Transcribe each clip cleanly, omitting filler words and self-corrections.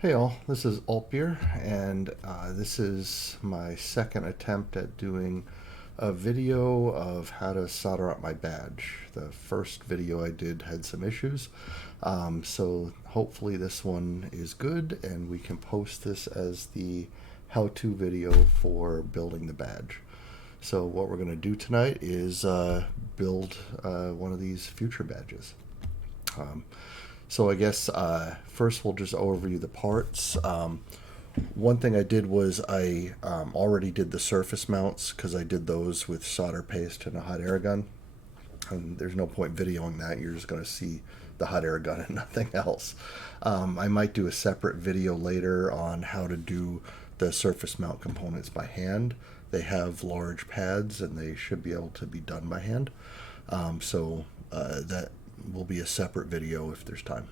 Hey all, this is Altbier, and this is my second attempt at doing a video of how to solder up my badge. The first video I did had some issues, so hopefully this one is good and we can post this as the how-to video for building the badge. So what we're going to do tonight is build one of these future badges. So I guess first we'll just overview the parts. One thing I did was I already did the surface mounts because I did those with solder paste and a hot air gun. And there's no point videoing that. You're just going to see the hot air gun and nothing else. I might do a separate video later on how to do the surface mount components by hand. They have large pads and they should be able to be done by hand. So that will be a separate video if there's time.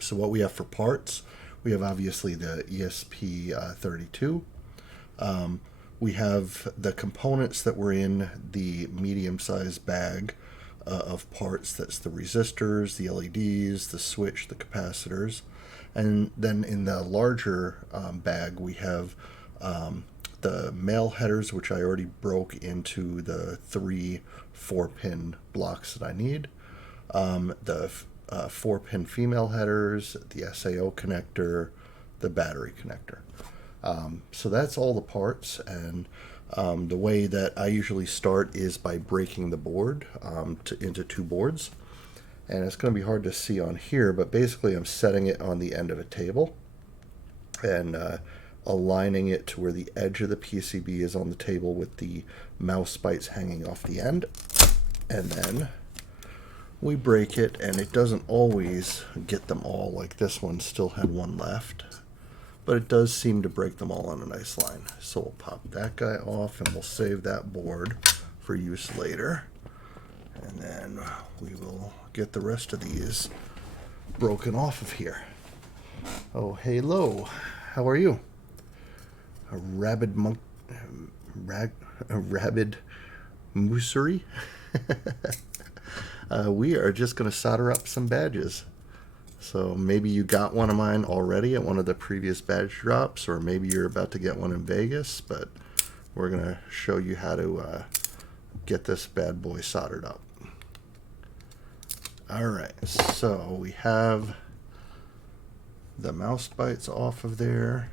So what we have for parts, we have obviously the ESP32. We have the components that were in the medium-sized bag of parts. That's the resistors, the LEDs, the switch, the capacitors. And then in the larger bag, we have the male headers, which I already broke into the 3 4-pin blocks that I need. The 4-pin female headers, the SAO connector, the battery connector. So that's all the parts, and the way that I usually start is by breaking the board into 2 boards. And it's going to be hard to see on here, but basically I'm setting it on the end of a table and aligning it to where the edge of the PCB is on the table with the mouse bites hanging off the end. And then we break it, and it doesn't always get them all. Like this one still had one left, but it does seem to break them all on a nice line. So we'll pop that guy off and we'll save that board for use later. And then we will get the rest of these broken off of here. Oh, hello. How are you? A rabid moosery? We are just going to solder up some badges. So maybe you got one of mine already at one of the previous badge drops, or maybe you're about to get one in Vegas, but we're going to show you how to get this bad boy soldered up. Alright, so we have the mouse bites off of there.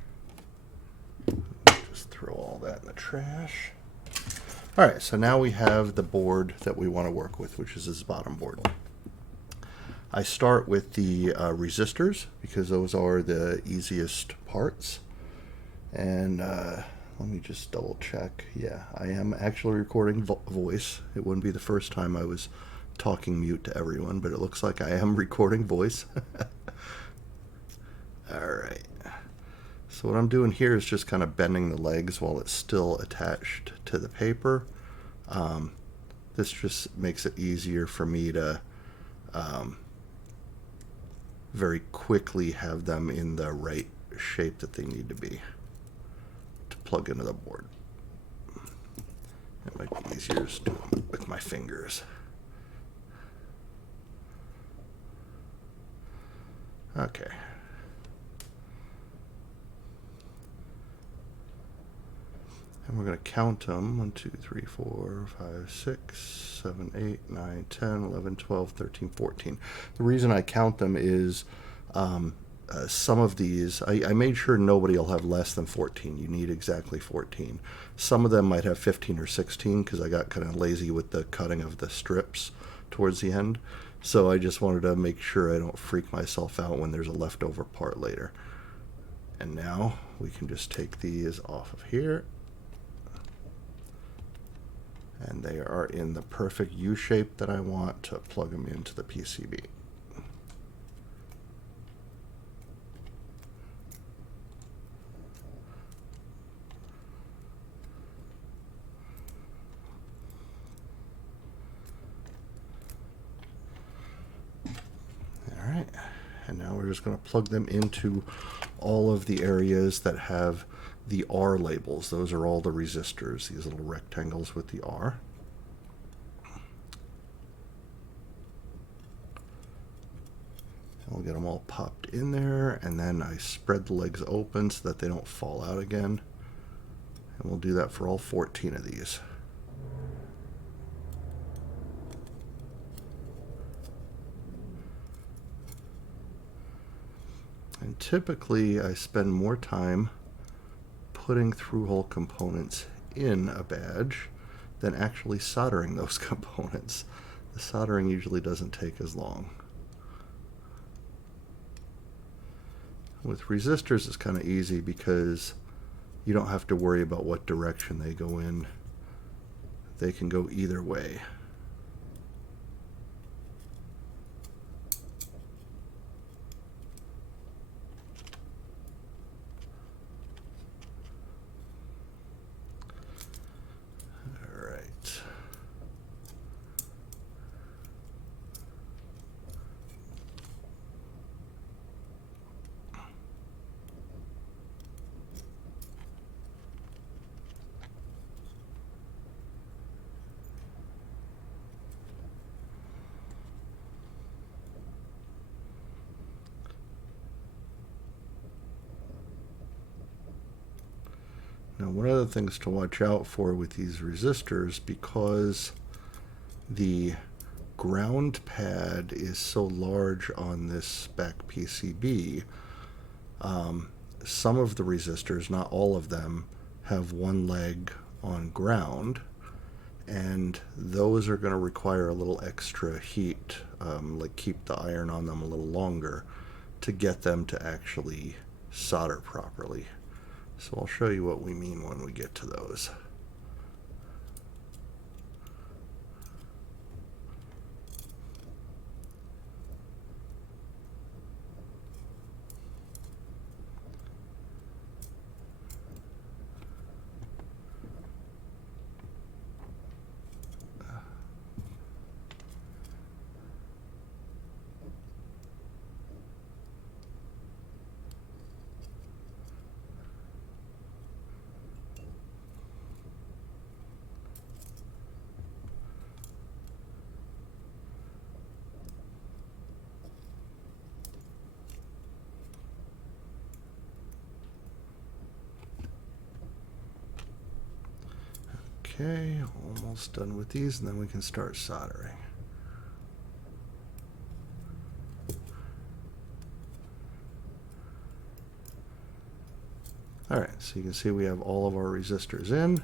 Just throw all that in the trash. Alright, so now we have the board that we want to work with, which is this bottom board. I start with the resistors because those are the easiest parts. And let me just double check. Yeah, I am actually recording voice. It wouldn't be the first time I was talking mute to everyone, but it looks like I am recording voice. Alright. So what I'm doing here is just kind of bending the legs while it's still attached to the paper. This just makes it easier for me to very quickly have them in the right shape that they need to be to plug into the board. It might be easier to do it with my fingers. Okay. And we're going to count them. 1, 2, 3, 4, 5, 6, 7, 8, 9, 10, 11, 12, 13, 14. The reason I count them is some of these, I made sure nobody will have less than 14. You need exactly 14. Some of them might have 15 or 16 because I got kind of lazy with the cutting of the strips towards the end. So I just wanted to make sure I don't freak myself out when there's a leftover part later. And now we can just take these off of here. And they are in the perfect U shape that I want to plug them into the PCB. All right, and now we're just going to plug them into all of the areas that have the R labels. Those are all the resistors, these little rectangles with the R. we'll get them all popped in there, and then I spread the legs open so that they don't fall out again. And we'll do that for all 14 of these. And typically I spend more time putting through-hole components in a badge than actually soldering those components. The soldering usually doesn't take as long. With resistors it's kind of easy because you don't have to worry about what direction they go in. They can go either way. Now, one of the things to watch out for with these resistors, because the ground pad is so large on this back PCB, some of the resistors, not all of them, have one leg on ground, and those are going to require a little extra heat, like keep the iron on them a little longer to get them to actually solder properly. So I'll show you what we mean when we get to those. Okay, almost done with these, and then we can start soldering. Alright, so you can see we have all of our resistors in,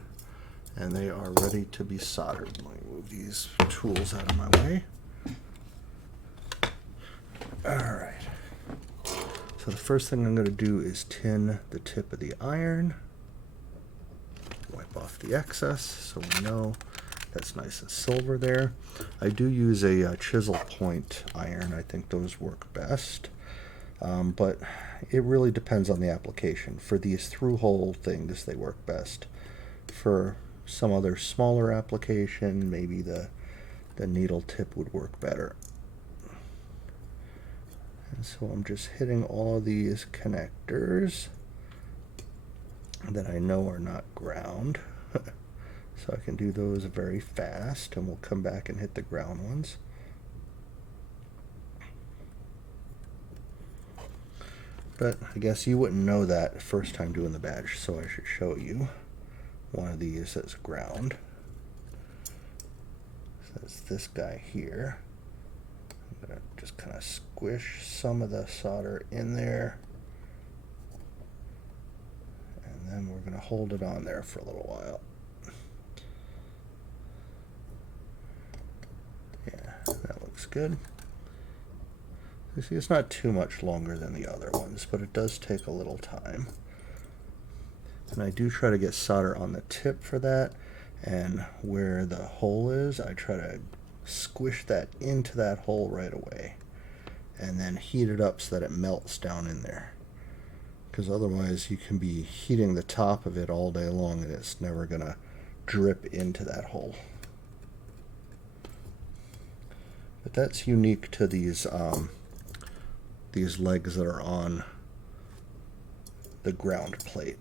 and they are ready to be soldered. Let me move these tools out of my way. Alright, so the first thing I'm going to do is tin the tip of the iron. Wipe off the excess so we know that's nice and silver there. I do use a chisel point iron. I think those work best, but it really depends on the application. For these through-hole things, they work best. For some other smaller application, maybe the needle tip would work better. And so I'm just hitting all of these connectors that I know are not ground. So I can do those very fast, and we'll come back and hit the ground ones. But I guess you wouldn't know that first time doing the badge, so I should show you one of these as ground. So it's this guy here. I'm going to just kind of squish some of the solder in there, and then we're going to hold it on there for a little while. Yeah, that looks good. You see, it's not too much longer than the other ones, but it does take a little time. And I do try to get solder on the tip for that, and where the hole is, I try to squish that into that hole right away, and then heat it up so that it melts down in there. Because otherwise you can be heating the top of it all day long and it's never going to drip into that hole. But that's unique to these legs that are on the ground plate.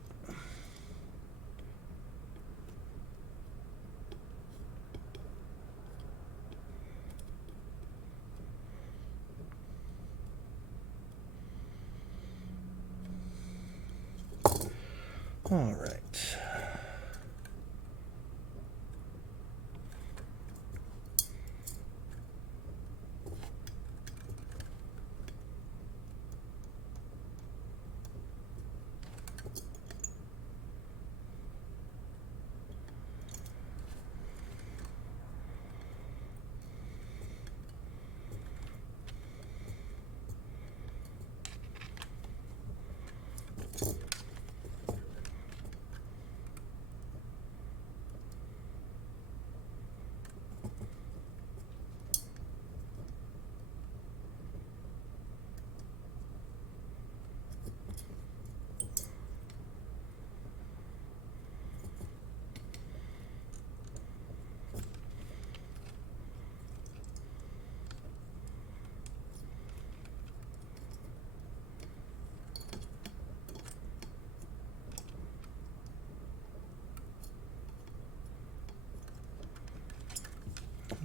All right.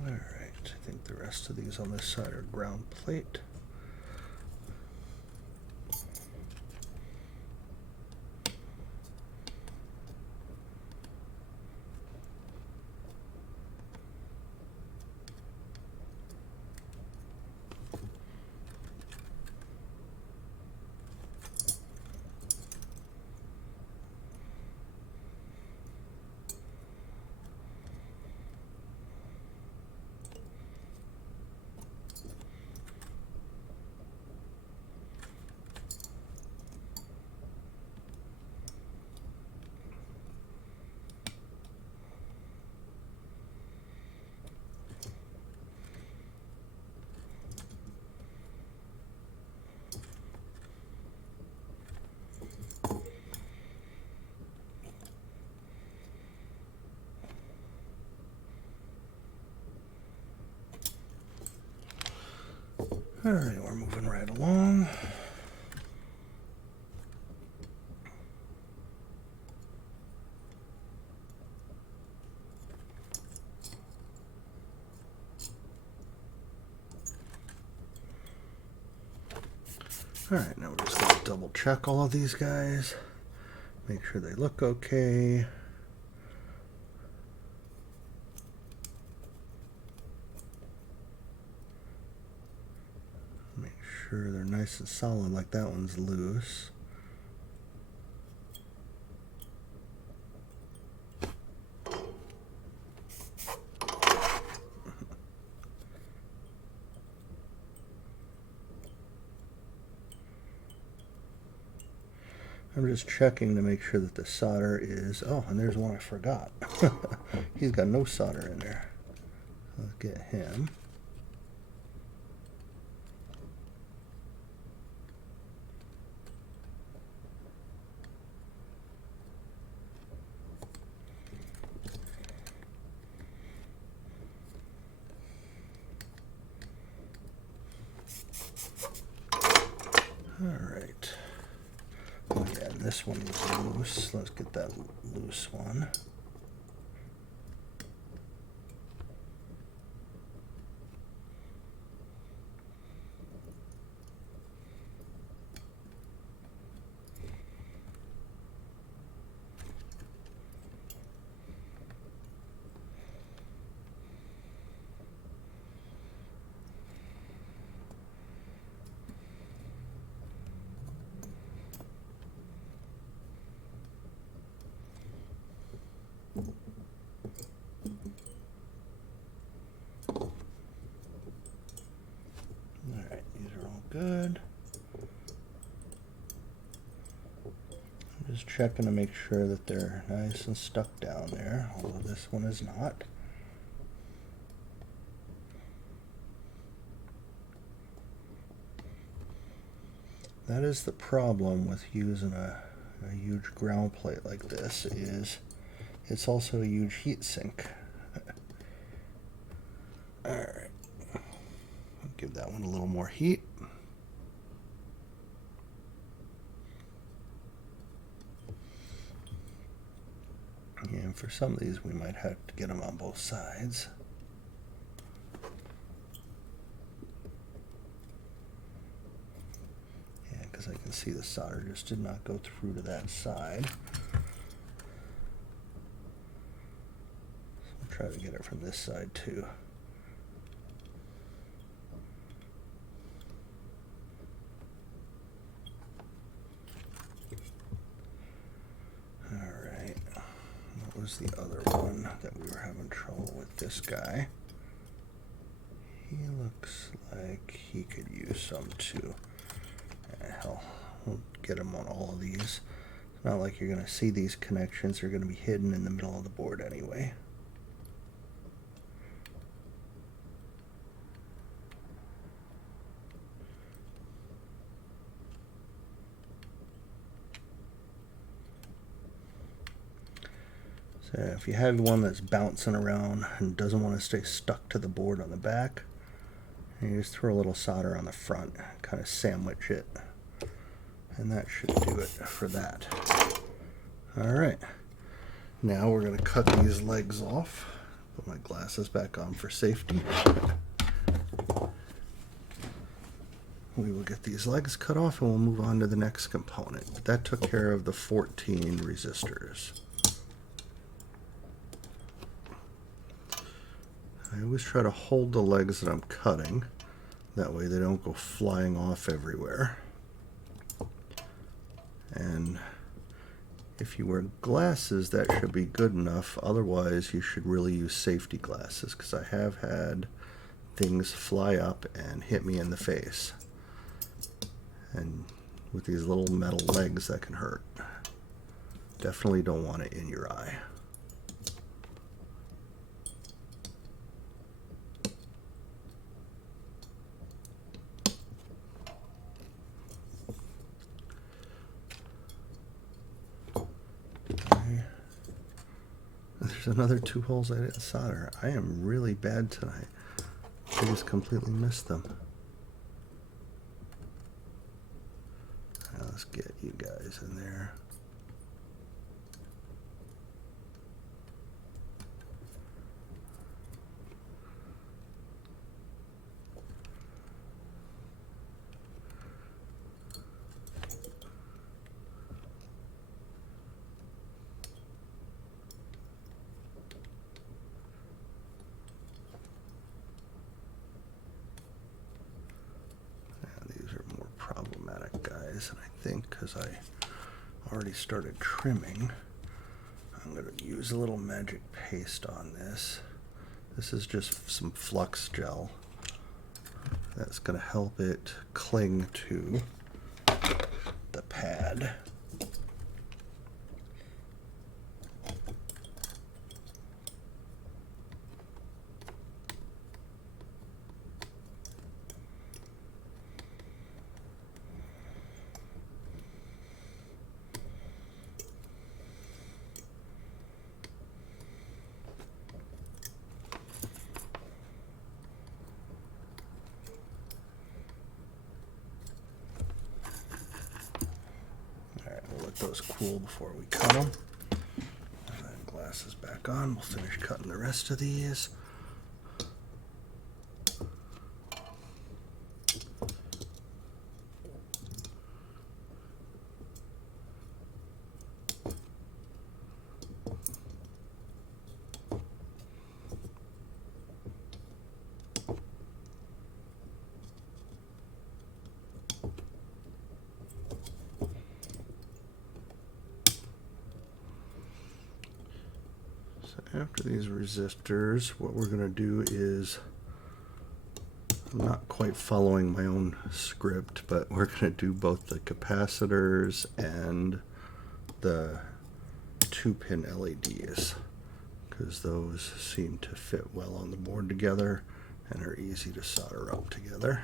All right, I think the rest of these on this side are ground plate. All right, we're moving right along. All right, now we're just going to double check all of these guys, make sure they look okay. Make sure they're nice and solid, like that one's loose. I'm just checking to make sure that the solder is, oh, and there's one I forgot. He's got no solder in there. Let's get him. All right. Oh yeah, and this one was loose. Let's get that loose one. Alright, these are all good. I'm just checking to make sure that they're nice and stuck down there, although this one is not. That is the problem with using a huge ground plate like this, is it's also a huge heat sink. Alright, give that one a little more heat. And for some of these we might have to get them on both sides. Yeah, because I can see the solder just did not go through to that side. try to get it from this side too. Alright, what was the other one that we were having trouble with? This guy. He looks like he could use some too. Hell, we'll get him on all of these. It's not like you're going to see these connections. They're going to be hidden in the middle of the board anyway. So if you have one that's bouncing around and doesn't want to stay stuck to the board on the back, you just throw a little solder on the front, kind of sandwich it, and that should do it for that. Alright, now we're going to cut these legs off. Put my glasses back on for safety. We will get these legs cut off and we'll move on to the next component. That took care of the 14 resistors. I always try to hold the legs that I'm cutting. That way they don't go flying off everywhere. And if you wear glasses, that should be good enough. Otherwise, you should really use safety glasses, because I have had things fly up and hit me in the face. And with these little metal legs, that can hurt. Definitely don't want it in your eye. There's another 2 holes I didn't solder. I am really bad tonight. I just completely missed them. Now let's get you guys in there. And I think because I already started trimming, I'm going to use a little magic paste on this. This is just some flux gel that's going to help it cling to the pad. Those cool before we cut them. And then glasses back on. We'll finish cutting the rest of these. After these resistors, what we're going to do is, I'm not quite following my own script, but we're going to do both the capacitors and the 2-pin LEDs, because those seem to fit well on the board together and are easy to solder up together.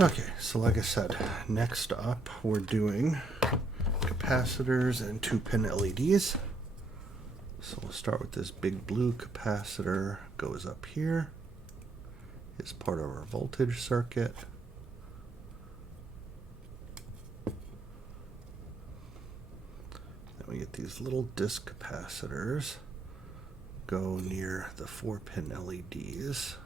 Okay, so like I said, next up we're doing capacitors and 2-pin LEDs. So we'll start with this big blue capacitor, goes up here, is part of our voltage circuit. Then we get these little disc capacitors, go near the 4-pin LEDs.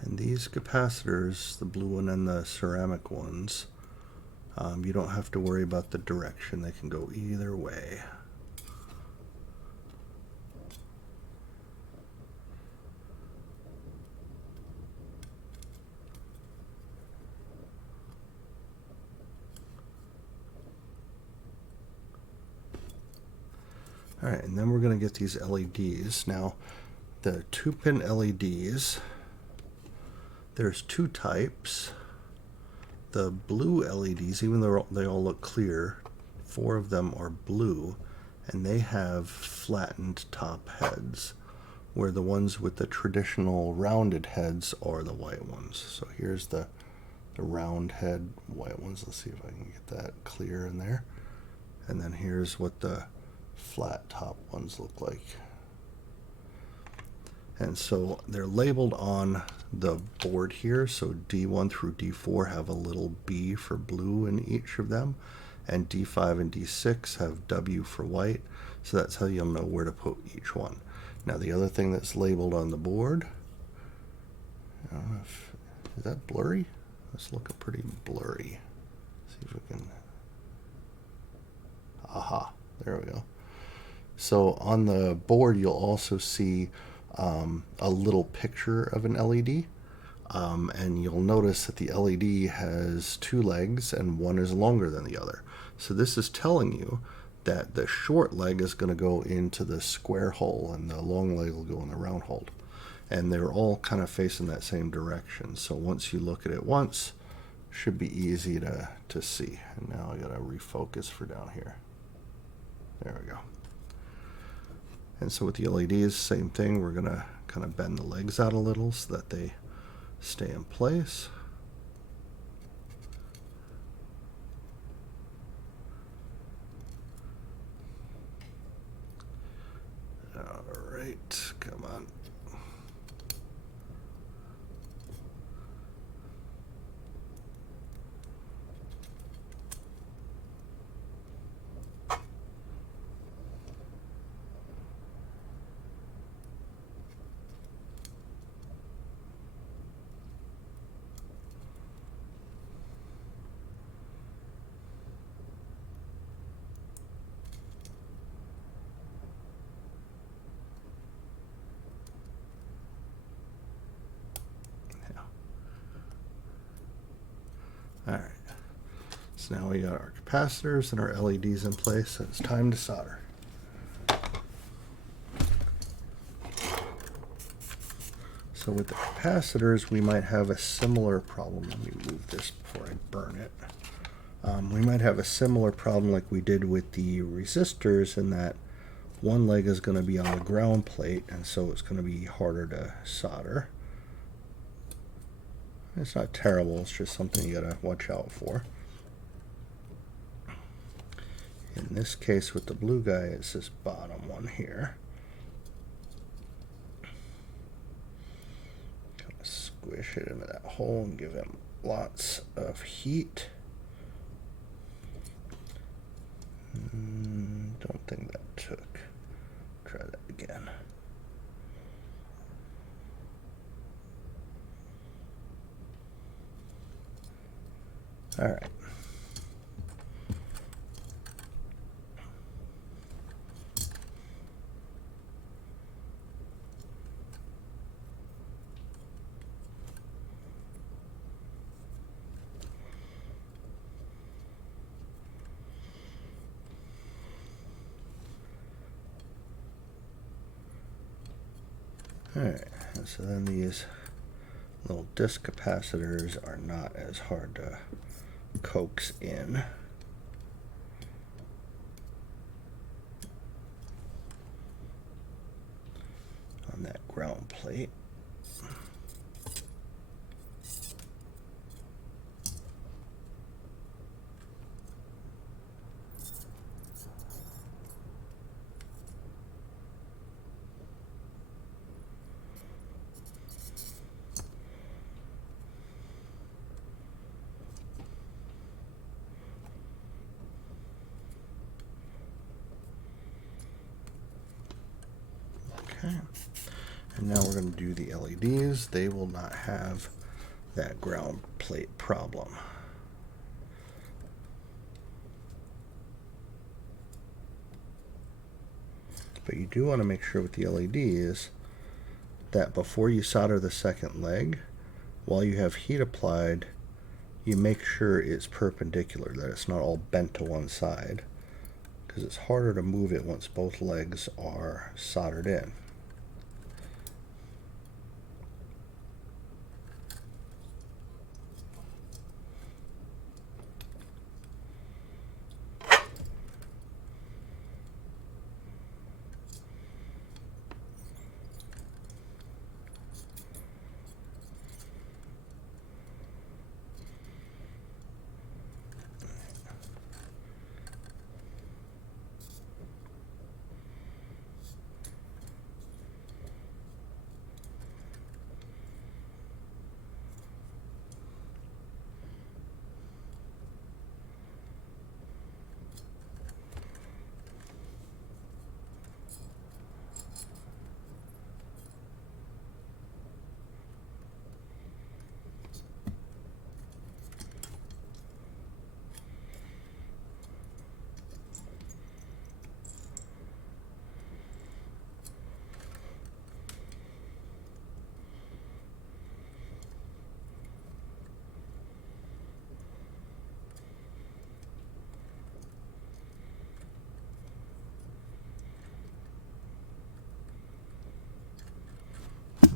And these capacitors, the blue one and the ceramic ones, you don't have to worry about the direction. They can go either way. All right, and then we're going to get these LEDs. Now, the 2-pin LEDs, there's 2 types. The blue LEDs, even though they all look clear, 4 of them are blue, and they have flattened top heads, where the ones with the traditional rounded heads are the white ones. So here's the round head white ones. Let's see if I can get that clear in there. And then here's what the flat top ones look like. And so they're labeled on the board here. So D1 through D4 have a little B for blue in each of them, and D5 and D6 have W for white. So that's how you'll know where to put each one. Now the other thing that's labeled on the board, I don't know if, is that blurry? That's looking pretty blurry. See if we can, aha, there we go. So on the board you'll also see a little picture of an LED, and you'll notice that the LED has 2 legs and one is longer than the other. So this is telling you that the short leg is going to go into the square hole and the long leg will go in the round hole. And they're all kind of facing that same direction. So once you look at it once, it should be easy to see. And now I got to refocus for down here. There we go. And so with the LEDs, same thing. We're going to kind of bend the legs out a little so that they stay in place. All right, come on. All right, so now we got our capacitors and our LEDs in place, so it's time to solder. So with the capacitors, we might have a similar problem. Let me move this before I burn it. We might have a similar problem like we did with the resistors, in that one leg is going to be on the ground plate, and so it's going to be harder to solder. It's not terrible, it's just something you gotta watch out for. In this case with the blue guy, it's this bottom one here. Kind of squish it into that hole and give him lots of heat. Don't think that took. Try that again. All right. Alright, so then these little disc capacitors are not as hard to coax in. On that ground plate. Okay. And now we're going to do the LEDs. They will not have that ground plate problem. But you do want to make sure with the LEDs that before you solder the second leg, while you have heat applied, you make sure it's perpendicular, that it's not all bent to one side, because it's harder to move it once both legs are soldered in.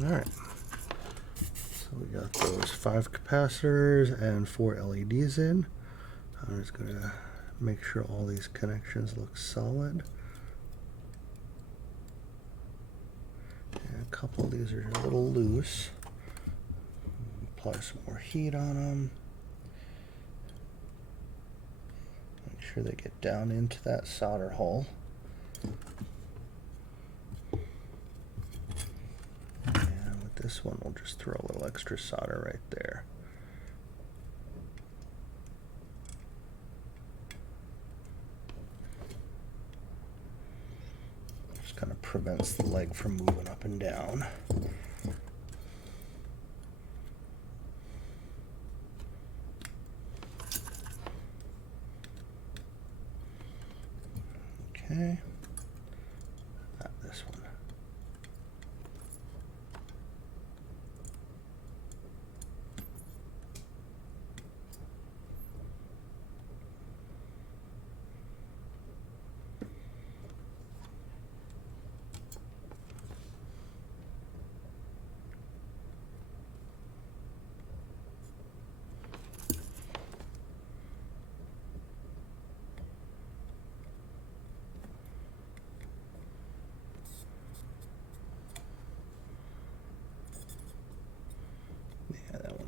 Alright, so we got those 5 capacitors and 4 LEDs in. I'm just going to make sure all these connections look solid. And a couple of these are a little loose. Apply some more heat on them. Make sure they get down into that solder hole. This one will just throw a little extra solder right there. Just kind of prevents the leg from moving up and down. Okay. Not this one.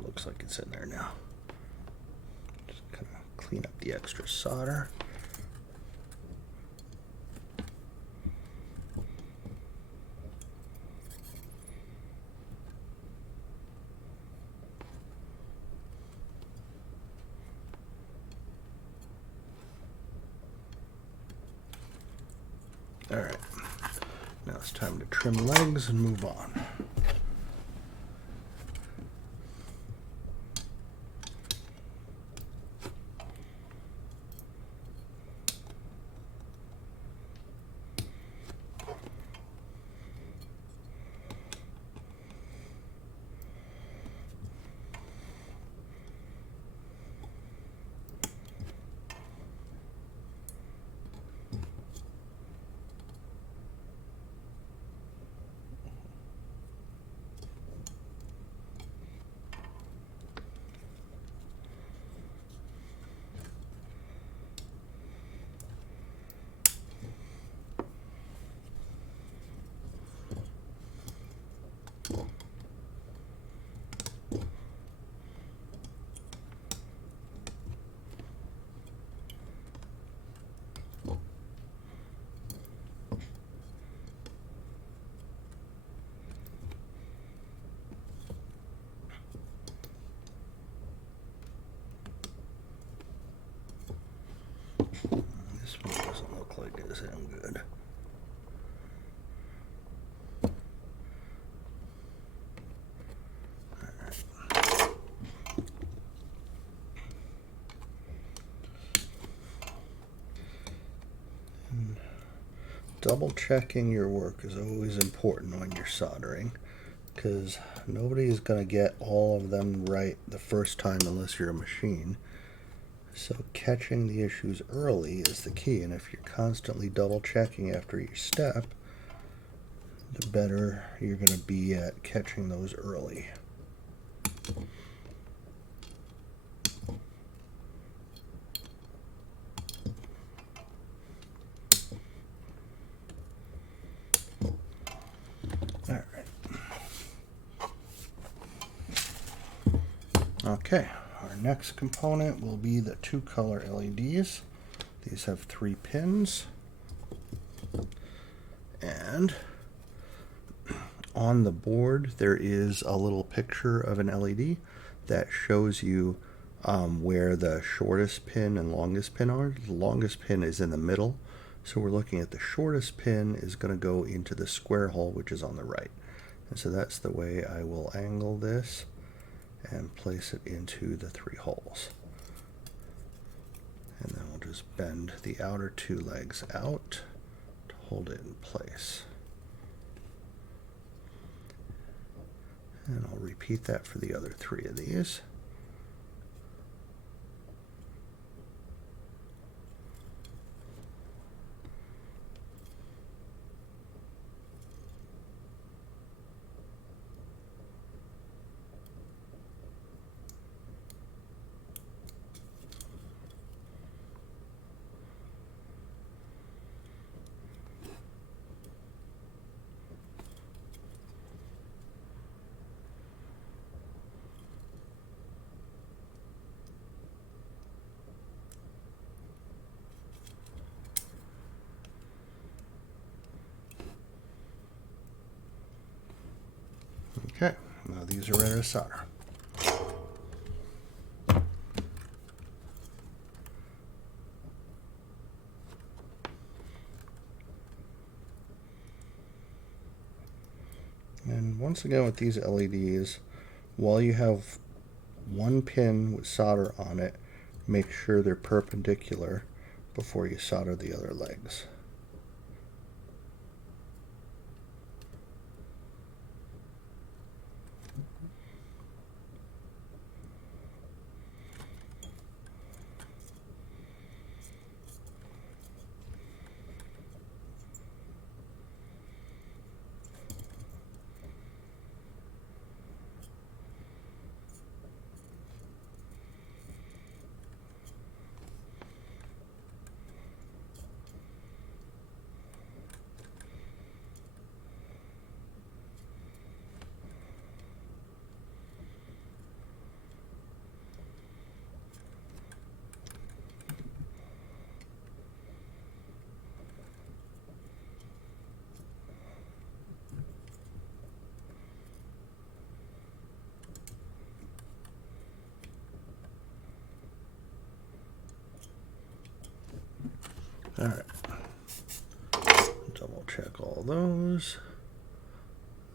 Looks like it's in there now. Just kind of clean up the extra solder. All right, now it's time to trim legs and move on. This one doesn't look like it's in good. Double checking your work is always important when you're soldering, because nobody is going to get all of them right the first time unless you're a machine. So catching the issues early is the key, and if you're constantly double checking after each step, the better you're going to be at catching those early. All right. Okay, our next component will be the 2-color LEDs. These have 3 pins, and on the board there is a little picture of an LED that shows you where the shortest pin and longest pin are. The longest pin is in the middle, so we're looking at the shortest pin is going to go into the square hole, which is on the right. And so that's the way I will angle this and place it into the 3 holes. And then we'll just bend the outer 2 legs out to hold it in place. And I'll repeat that for the other 3 of these. Okay, now these are ready to solder. And once again with these LEDs, while you have one pin with solder on it, make sure they're perpendicular before you solder the other legs. All right, double check all those.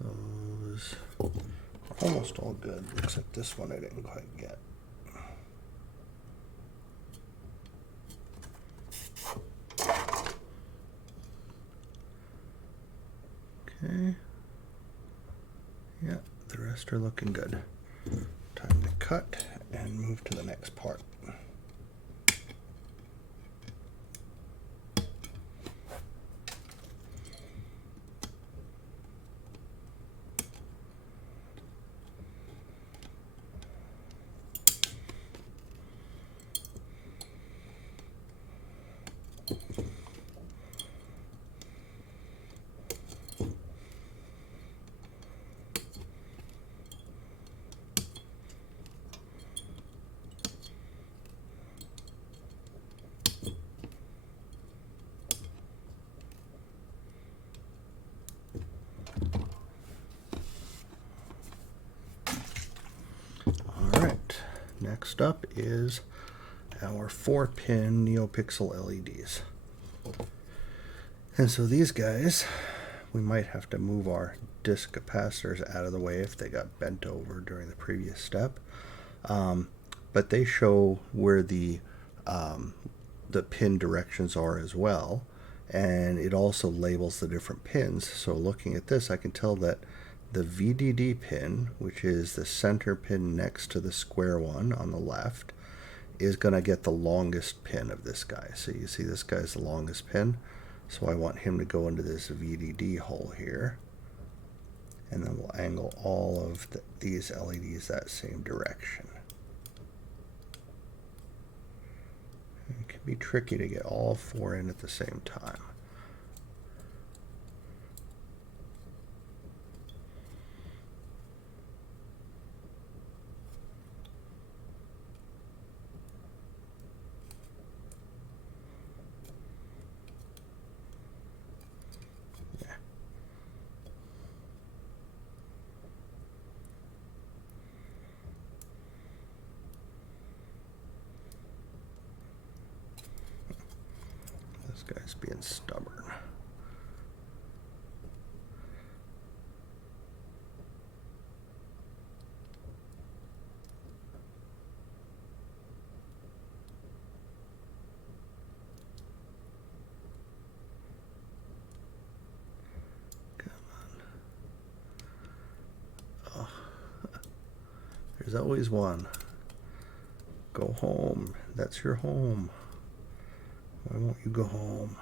Those are almost all good, except this one I didn't quite get. Okay. Yeah, the rest are looking good. Time to cut and move to the next part. Next up is our 4-pin NeoPixel LEDs. And so these guys, we might have to move our disc capacitors out of the way if they got bent over during the previous step. But they show where the pin directions are as well, and it also labels the different pins. So looking at this, I can tell that the VDD pin, which is the center pin next to the square one on the left, is going to get the longest pin of this guy. So you see this guy's the longest pin. So I want him to go into this VDD hole here. And then we'll angle all of these LEDs that same direction. It can be tricky to get all 4 in at the same time. This guy's being stubborn. Come on. Oh. There's always one. Go home. That's your home. Why won't you go home?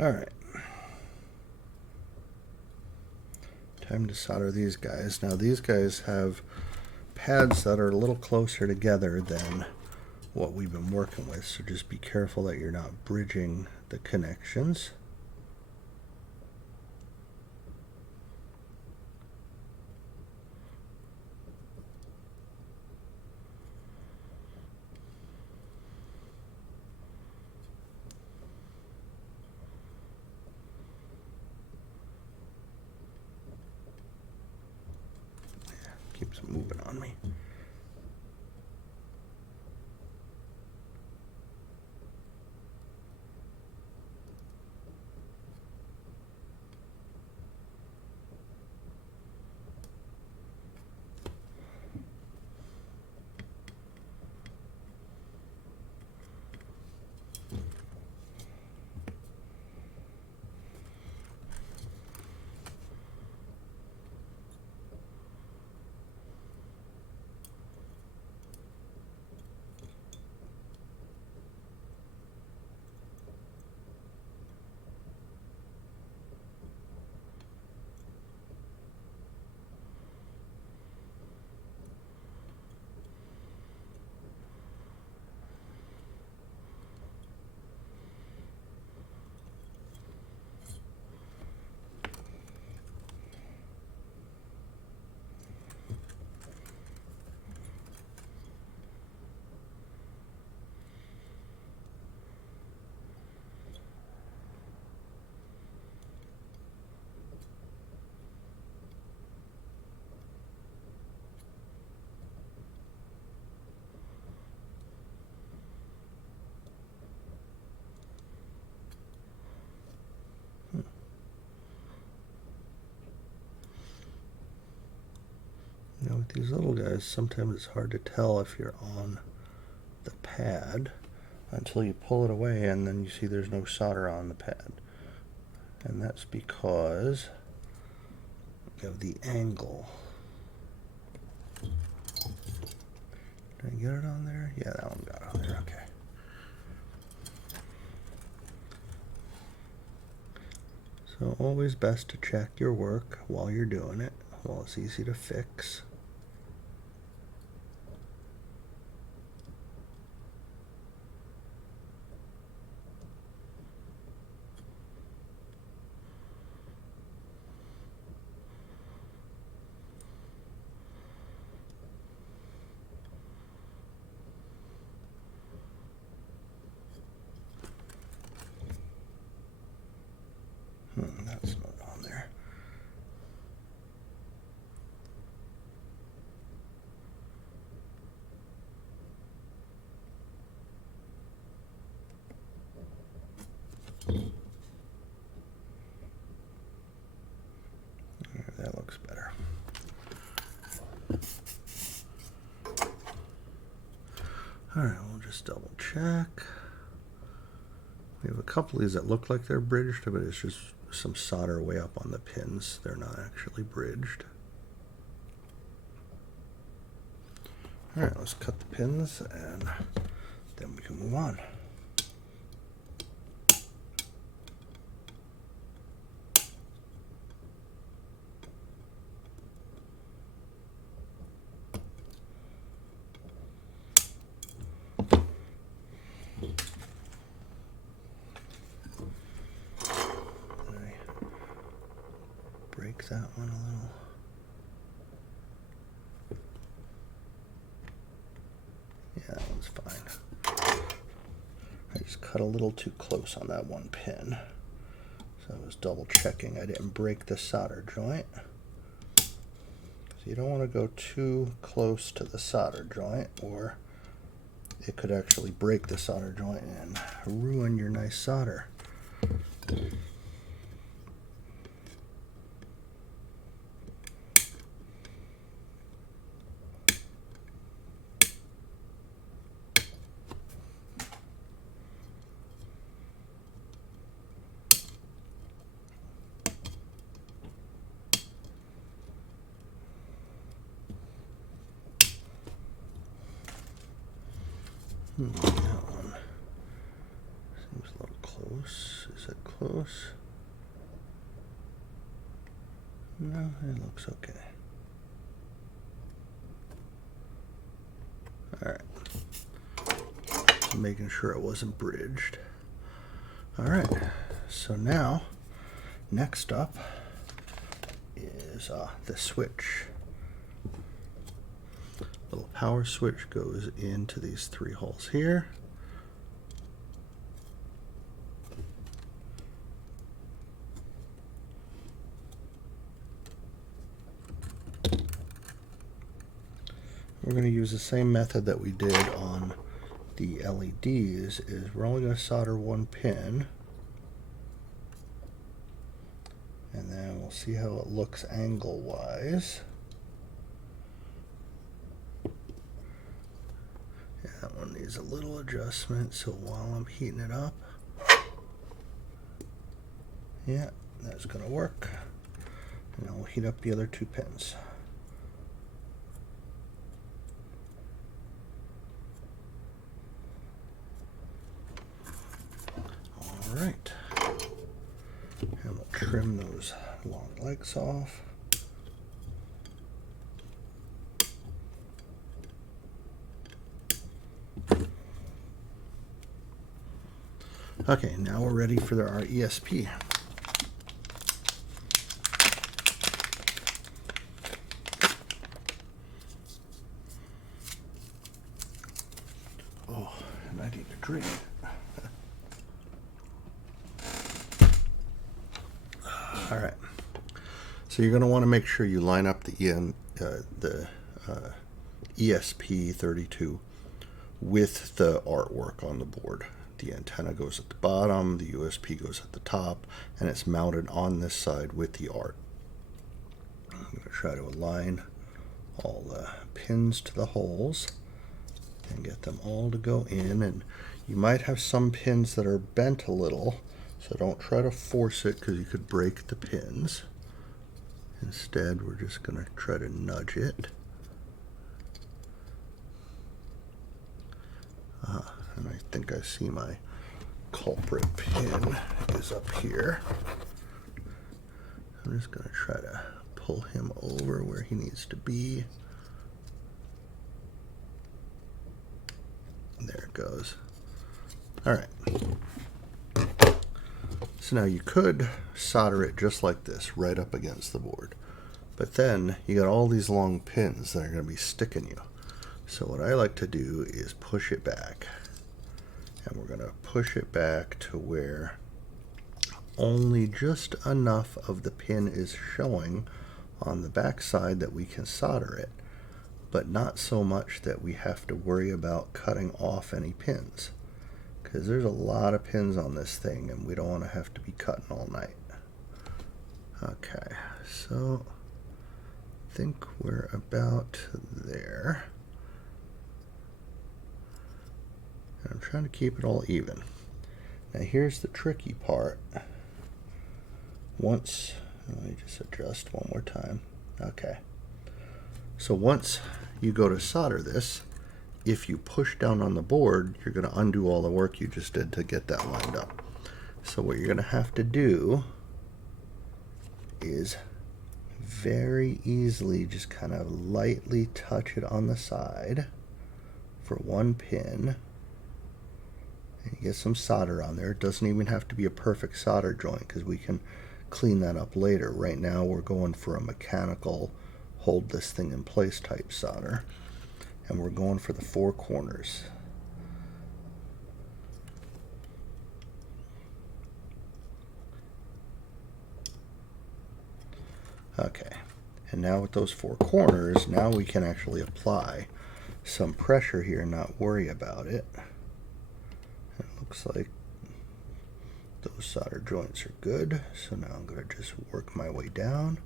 All right. Time to solder these guys. Now these guys have pads that are a little closer together than what we've been working with, so just be careful that you're not bridging the connections. Keeps moving on me. Now with these little guys, sometimes it's hard to tell if you're on the pad until you pull it away and then you see there's no solder on the pad. And that's because of the angle. Did I get it on there? Yeah, that one got on there, okay. So always best to check your work while you're doing it, while it's easy to fix. Let's double check. We have a couple of these that look like they're bridged, but it's just some solder way up on the pins. They're not actually bridged. All right, let's cut the pins and then we can move on. Break that one a little. Yeah, that one's fine. I just cut a little too close on that one pin. So I was double checking I didn't break the solder joint. So you don't want to go too close to the solder joint, or it could actually break the solder joint and ruin your nice solder. That one seems a little close. Is it close? No, it looks okay. Alright. Making sure it wasn't bridged. Alright, so now, next up is the switch. Little power switch goes into these 3 holes here. We're going to use the same method that we did on the LEDs. Is we're only going to solder 1 pin, and then we'll see how it looks angle wise. That one needs a little adjustment, so while I'm heating it up, yeah, that's going to work. And I'll heat up the other 2 pins. All right, and we'll trim those long legs off. Okay, now we're ready for our ESP. Oh, and I need a drink. All right. So you're going to want to make sure you line up the ESP32 with the artwork on the board. The antenna goes at the bottom, the USB goes at the top, and it's mounted on this side with the art. I'm going to try to align all the pins to the holes and get them all to go in. And you might have some pins that are bent a little, so don't try to force it because you could break the pins. Instead, we're just going to try to nudge it. And I think I see my culprit pin is up here. I'm just going to try to pull him over where he needs to be. There it goes. All right. So now you could solder it just like this, right up against the board. But then you got all these long pins that are going to be sticking you. So what I like to do is push it back. And we're going to push it back to where only just enough of the pin is showing on the back side that we can solder it, but not so much that we have to worry about cutting off any pins, because there's a lot of pins on this thing and we don't want to have to be cutting all night. Okay, so I think we're about there. I'm trying to keep it all even. Now here's the tricky part. Let me just adjust one more time. Okay. So once you go to solder this, if you push down on the board, you're going to undo all the work you just did to get that lined up. So what you're going to have to do is very easily just kind of lightly touch it on the side for one pin. And you get some solder on there. It doesn't even have to be a perfect solder joint because we can clean that up later. Right now we're going for a mechanical hold this thing in place type solder, and we're going for the 4 corners. Okay, and now with those 4 corners, now we can actually apply some pressure here and not worry about it. It looks like those solder joints are good, so now I'm going to just work my way down.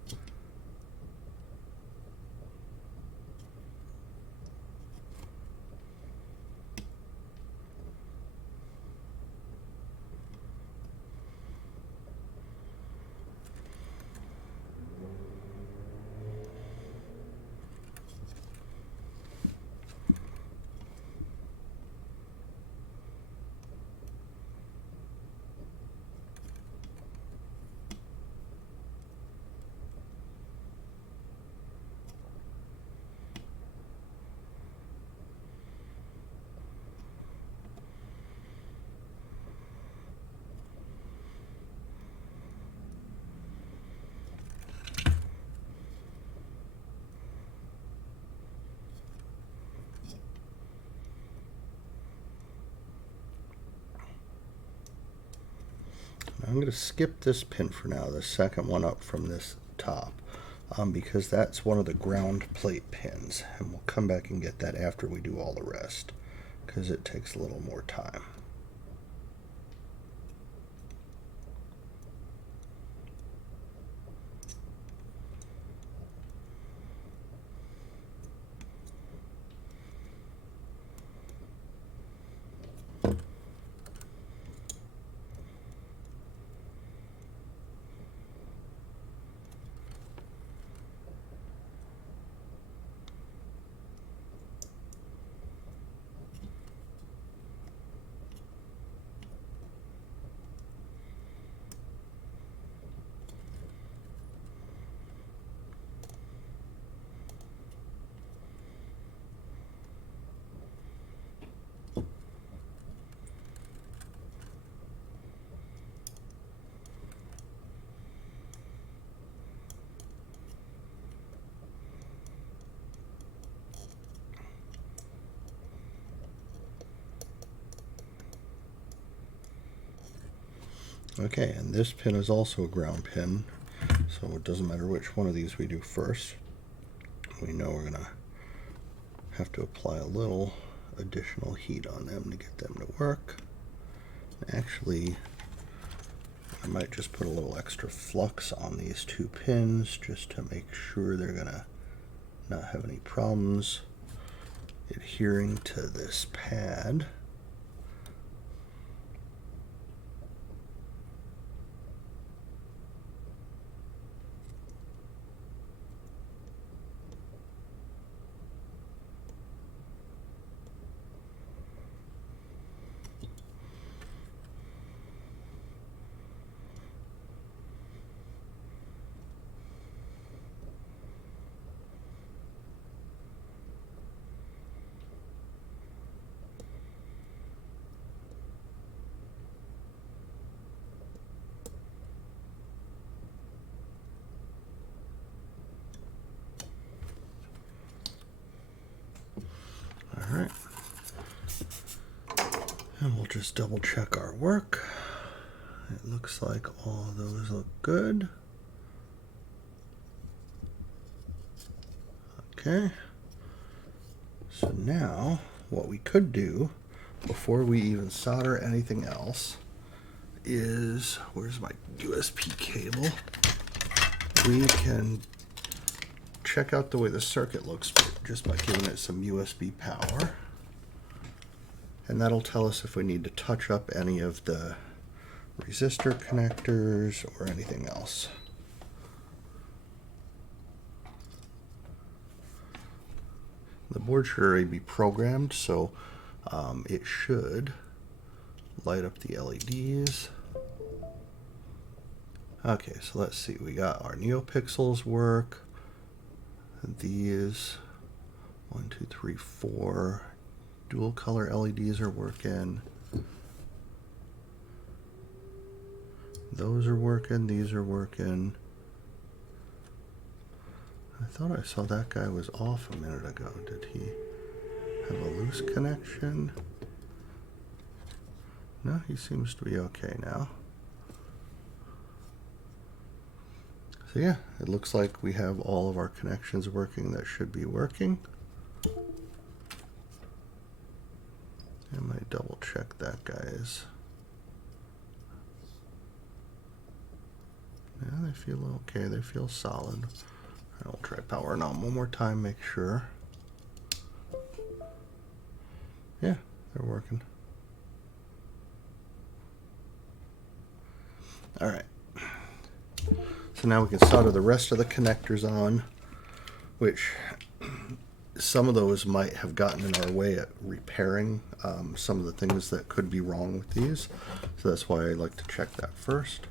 I'm going to skip this pin for now, the second one up from this top, because that's one of the ground plate pins, and we'll come back and get that after we do all the rest, because it takes a little more time. Okay, and this pin is also a ground pin, so it doesn't matter which one of these we do first. We know we're going to have to apply a little additional heat on them to get them to work. Actually, I might just put a little extra flux on these 2 pins just to make sure they're going to not have any problems adhering to this pad. Alright, and we'll just double check our work. It looks like all of those look good. Okay, so now what we could do before we even solder anything else is, where's my USB cable? We can check out the way the circuit looks just by giving it some USB power. and that'll tell us if we need to touch up any of the resistor connectors or anything else. The board should already be programmed, so it should light up the LEDs. Okay, so let's see. We got our NeoPixels work. These 1, 2, 3, 4 dual color LEDs are working. Those are working. These are working. I thought I saw that guy was off a minute ago. Did he have a loose connection? No, he seems to be okay now. So yeah, it looks like we have all of our connections working that should be working. I might double check that, guys. Yeah, they feel okay. They feel solid. I'll try powering on one more time, make sure. Yeah, they're working. All right. So now we can solder the rest of the connectors on, which some of those might have gotten in our way at repairing some of the things that could be wrong with these. So that's why I like to check that first.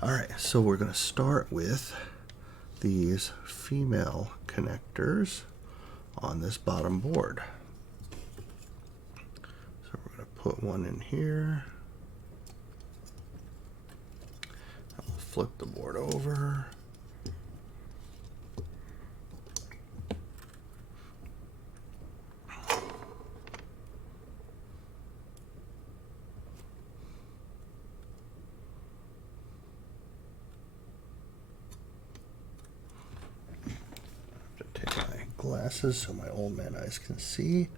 All right, so we're going to start with these female connectors on this bottom board. So we're going to put one in here. I'll flip the board over. Glasses so my old man eyes can see,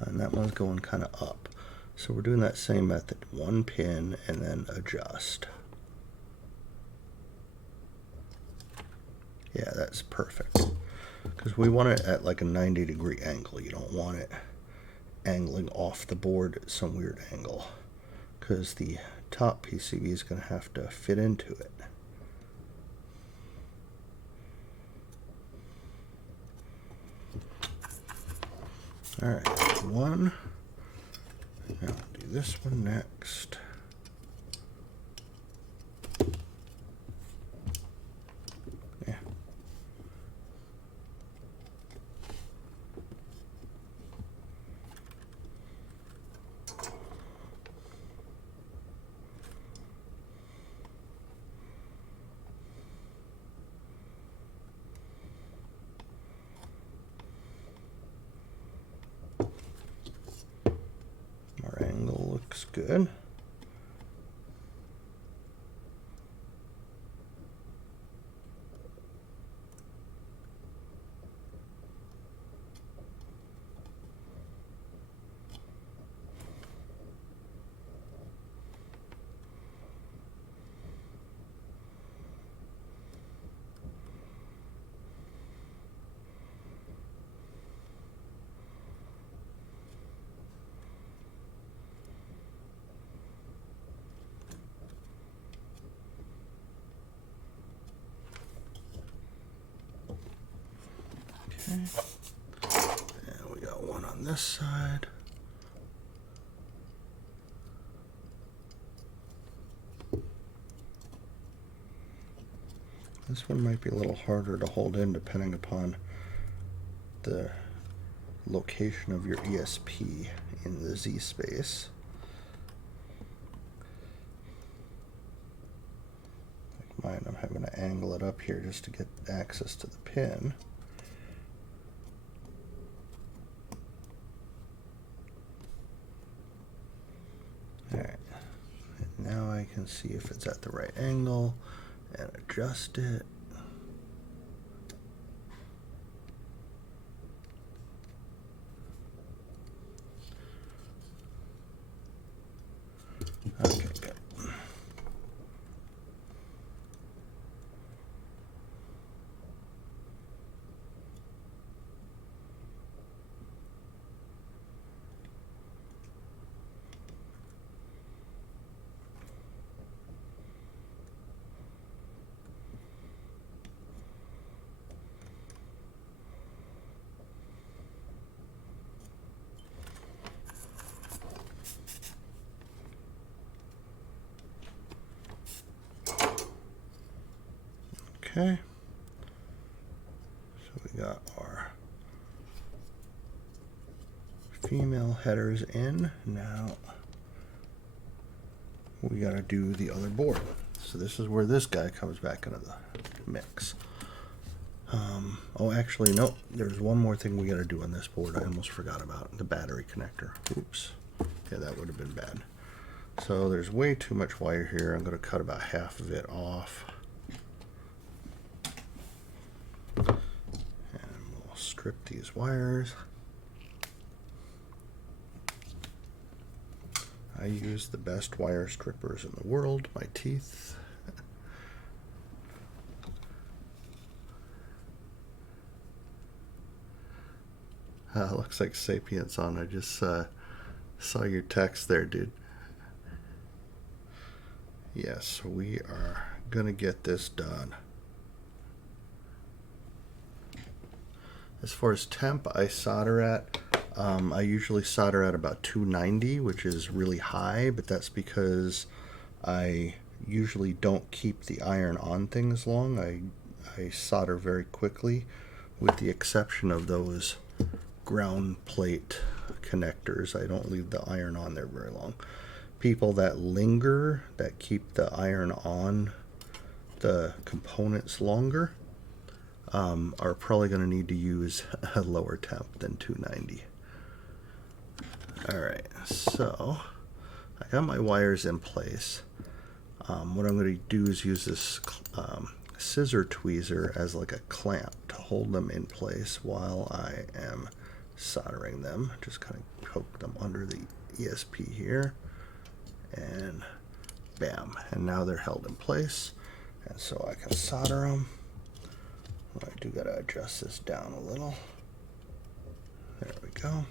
and that one's going kind of up, so we're doing that same method, one pin and then adjust. Yeah, that's perfect, because we want it at like a 90-degree angle. You don't want it angling off the board at some weird angle, because the top PCB is going to have to fit into it. All right, one. Now we'll do this one next. Yeah. Our angle looks good. And we got one on this side. This one might be a little harder to hold in depending upon the location of your ESP in the Z space. Like mine, I'm having to angle it up here just to get access to the pin. Alright, and now I can see if it's at the right angle and adjust it. Okay, good. Okay. So we got our female headers in. Now we got to do the other board. So this is where this guy comes back into the mix. Oh, actually, no. There's one more thing we got to do on this board. I almost forgot about the battery connector. Oops. Yeah, that would have been bad. So there's way too much wire here. I'm going to cut about half of it off. And we'll strip these wires. I use the best wire strippers in the world, my teeth. Looks like Sapient's on. I just saw your text there, dude. Yes, we are going to get this done. As far as temp, I solder at, I usually solder at about 290, which is really high, but that's because I usually don't keep the iron on things long. I solder very quickly, with the exception of those ground plate connectors. I don't leave the iron on there very long. People that linger, that keep the iron on the components longer, are probably going to need to use a lower temp than 290. Alright, so I got my wires in place. What I'm going to do is use this scissor tweezer as like a clamp to hold them in place while I am soldering them. Just kind of poke them under the ESP here, and bam, and now they're held in place, and so I can solder them. I do got to adjust this down a little. There we go.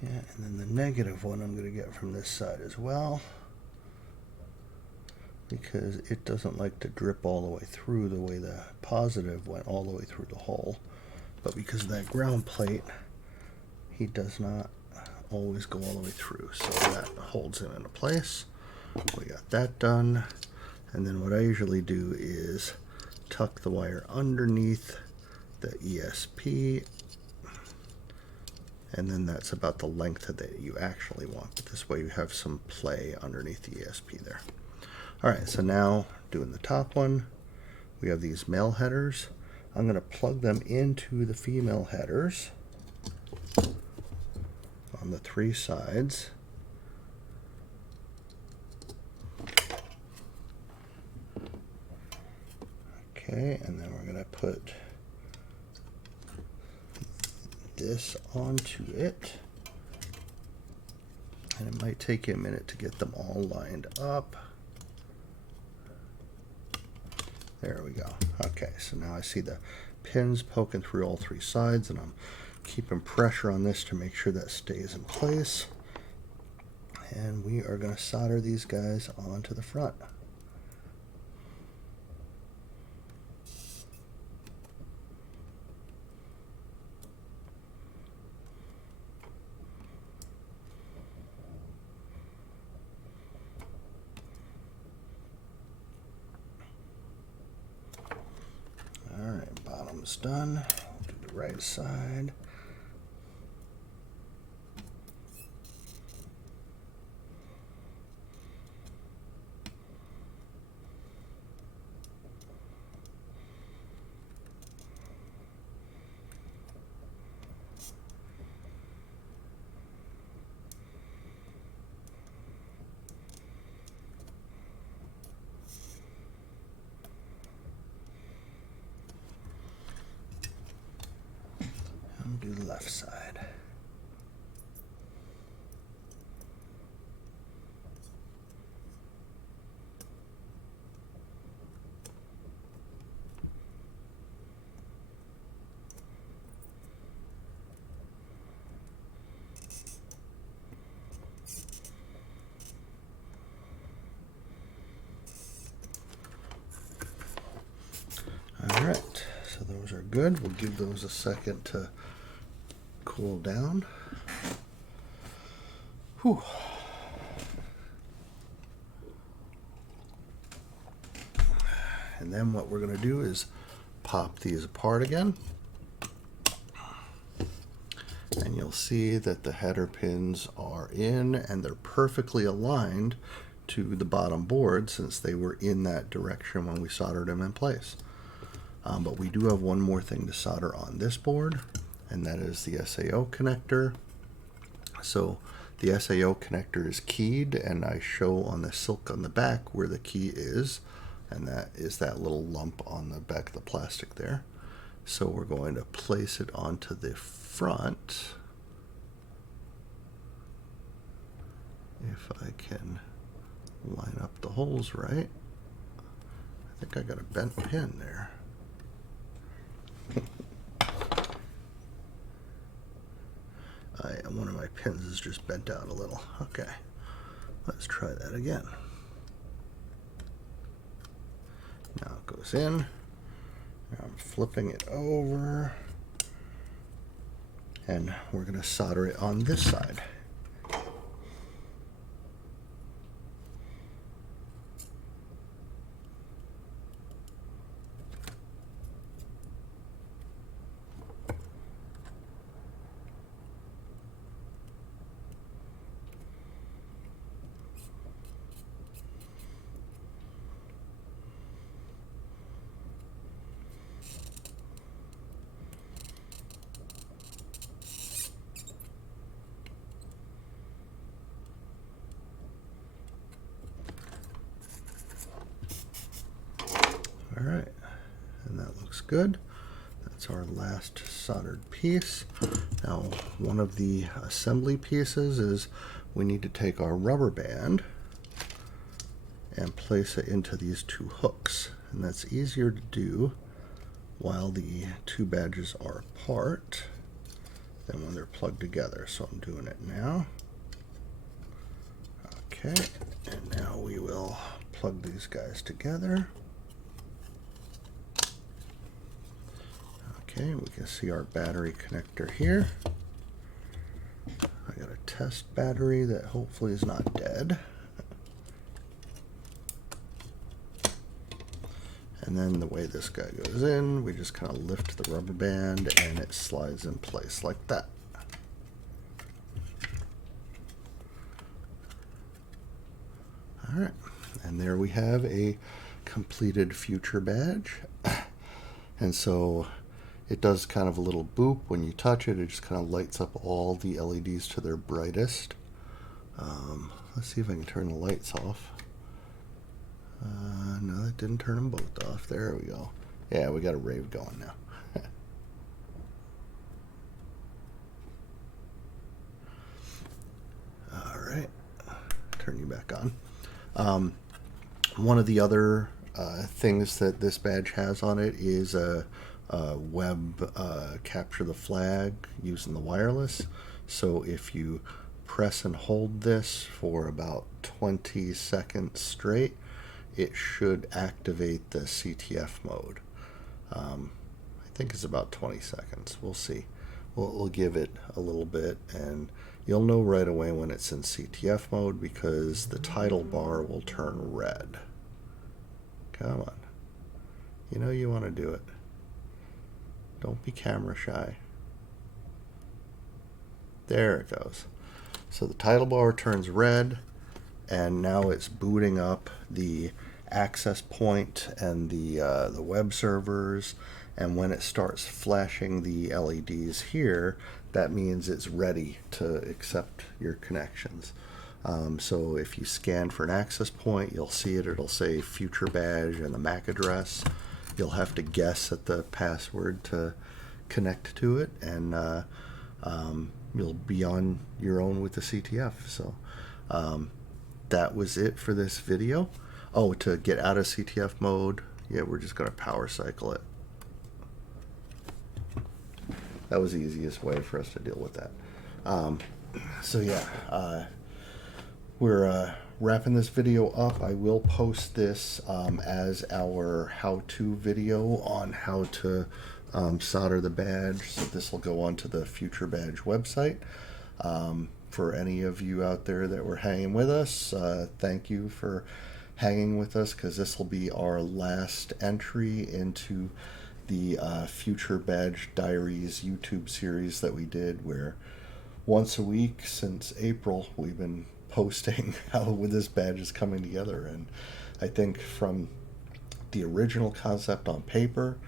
Yeah, and then the negative one I'm going to get from this side as well, because it doesn't like to drip all the way through the way the positive went all the way through the hole. But because of that ground plate, he does not always go all the way through, so that holds him into place. We got that done, and then what I usually do is tuck the wire underneath the ESP, and then that's about the length that you actually want. But this way you have some play underneath the ESP there. Alright, so now doing the top one, we have these male headers. I'm going to plug them into the female headers on the three sides. Okay, and then we're going to put this onto it, and it might take you a minute to get them all lined up. There we go. Okay, so now I see the pins poking through all three sides, and I'm keeping pressure on this to make sure that stays in place. And we are going to solder these guys onto the front. Alright, bottom's done. We'll do the right side. left side. Alright, so those are good. We'll give those a second to cool down. Whew. And then what we're going to do is pop these apart again. And you'll see that the header pins are in and they're perfectly aligned to the bottom board since they were in that direction when we soldered them in place. But we do have one more thing to solder on this board, and that is the SAO connector. So the SAO connector is keyed, and I show on the silk on the back where the key is, and that is that little lump on the back of the plastic there. So we're going to place it onto the front. If I can line up the holes right. I think I got a bent pin there. One of my pins is just bent out a little. Okay, let's try that again. Now it goes in. Now I'm flipping it over. And we're going to solder it on this side. All right, and that looks good. That's our last soldered piece. Now, one of the assembly pieces is we need to take our rubber band and place it into these two hooks. And that's easier to do while the two badges are apart than when they're plugged together. So I'm doing it now. Okay, and now we will plug these guys together. Okay, we can see our battery connector here. I got a test battery that hopefully is not dead. And then the way this guy goes in, we just kind of lift the rubber band and it slides in place like that. All right, and there we have a completed future badge. And so it does kind of a little boop when you touch it. It just kind of lights up all the LEDs to their brightest. Let's see if I can turn the lights off. No, that didn't turn them both off. There we go. Yeah, we got a rave going now. All right, turn you back on. One of the other things that this badge has on it is a web capture the flag using the wireless. So if you press and hold this for about 20 seconds straight, it should activate the CTF mode. I think it's about 20 seconds. We'll see. We'll give it a little bit, and you'll know right away when it's in CTF mode because the title bar will turn red. Come on. You know you want to do it. Don't be camera shy. There it goes. So the title bar turns red, and now it's booting up the access point and the web servers. And when it starts flashing the LEDs here, that means it's ready to accept your connections. So if you scan for an access point, you'll see it. It'll say future badge and the MAC address. You'll have to guess at the password to connect to it. And you'll be on your own with the CTF. So that was it for this video. Oh, to get out of CTF mode, yeah, we're just going to power cycle it. That was the easiest way for us to deal with that. So yeah, we're wrapping this video up. I will post this as our how-to video on how to solder the badge. So this will go onto the Future Badge website. For any of you out there that were hanging with us, thank you for hanging with us, because this will be our last entry into the Future Badge Diaries YouTube series that we did, where once a week since April we've been posting how this badge is coming together. And I think from the original concept on paper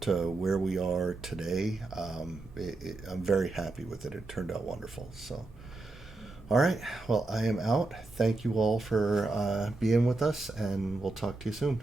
to where we are today, I'm very happy with it. It turned out wonderful. So all right, well, I am out. Thank you all for being with us, and we'll talk to you soon.